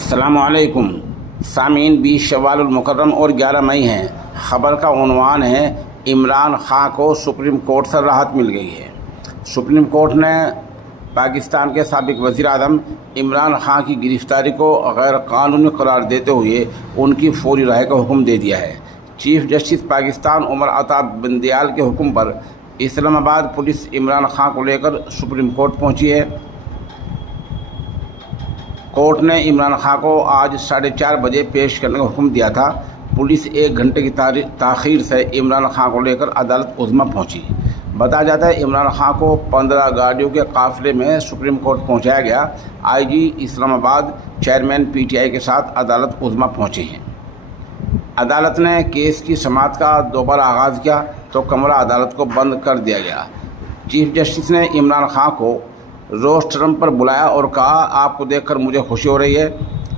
अस्सलामु अलैकुम सामीन 20 शव्वाल मुकर्रम और 11 मई हैं। ख़बर का उन्वान है इमरान खां को सुप्रीम कोर्ट से राहत मिल गई है। सुप्रीम कोर्ट ने पाकिस्तान के साबिक वज़ीर आज़म इमरान खां की गिरफ़्तारी को गैर कानूनी करार देते हुए उनकी फौरी रिहाई का हुक्म दे दिया है। चीफ जस्टिस पाकिस्तान उमर अता बंदयाल के हुक्म पर इस्लामाबाद पुलिस इमरान खां को लेकर सुप्रीम कोर्ट पहुंची है। कोर्ट ने इमरान खां को आज 4:30 बजे पेश करने का हुक्म दिया था। पुलिस 1 घंटे की ताख़ीर से इमरान खां को लेकर अदालत उज़्मा पहुंची। बताया जाता है इमरान खां को 15 गाड़ियों के काफ़िले में सुप्रीम कोर्ट पहुंचाया गया। आईजी इस्लामाबाद चेयरमैन पीटीआई के साथ अदालत उज़्मा पहुंचे हैं। अदालत ने केस की समाअत का दोबारा आगाज़ किया तो कमरा अदालत को बंद कर दिया गया। चीफ जस्टिस ने इमरान खां को रोस्टरम पर बुलाया और कहा, आपको देखकर मुझे खुशी हो रही है।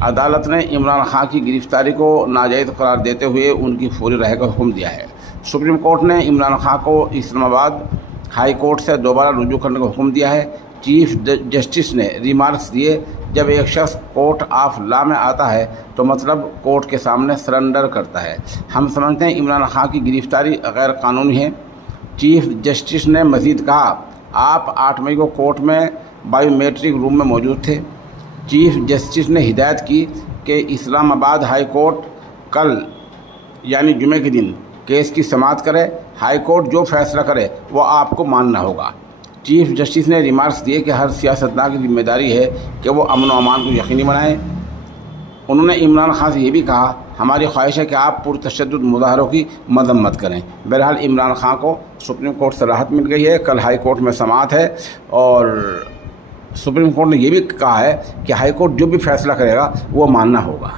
अदालत ने इमरान खां की गिरफ़्तारी को नाजायज़ करार देते हुए उनकी फौरी रिहाई का हुक्म दिया है। सुप्रीम कोर्ट ने इमरान खां को इस्लामाबाद हाई कोर्ट से दोबारा रुजू करने का हुक्म दिया है। चीफ जस्टिस ने रिमार्क्स दिए, जब एक शख्स कोर्ट ऑफ लॉ में आता है तो मतलब कोर्ट के सामने सरेंडर करता है। हम समझते हैं इमरान खां की गिरफ़्तारी गैर कानूनी है। चीफ जस्टिस ने मज़ीद कहा, आप 8 मई को कोर्ट में बायोमेट्रिक रूम में मौजूद थे। चीफ जस्टिस ने हिदायत की कि इस्लामाबाद हाई कोर्ट कल यानी जुमे के दिन केस की समाअत करे। हाई कोर्ट जो फैसला करे वो आपको मानना होगा। चीफ जस्टिस ने रिमार्क्स दिए कि हर सियासतदान की जिम्मेदारी है कि वो अमन व अमान को यकीनी बनाएं। उन्होंने इमरान खां से ये भी कहा, हमारी ख्वाहिश है कि आप पुरतशद्दुद मुज़ाहरों की मजम्मत करें। बहरहाल इमरान खां को सुप्रीम कोर्ट से राहत मिल गई है। कल हाई कोर्ट में समाअत है और सुप्रीम कोर्ट ने यह भी कहा है कि हाई कोर्ट जो भी फैसला करेगा वो मानना होगा।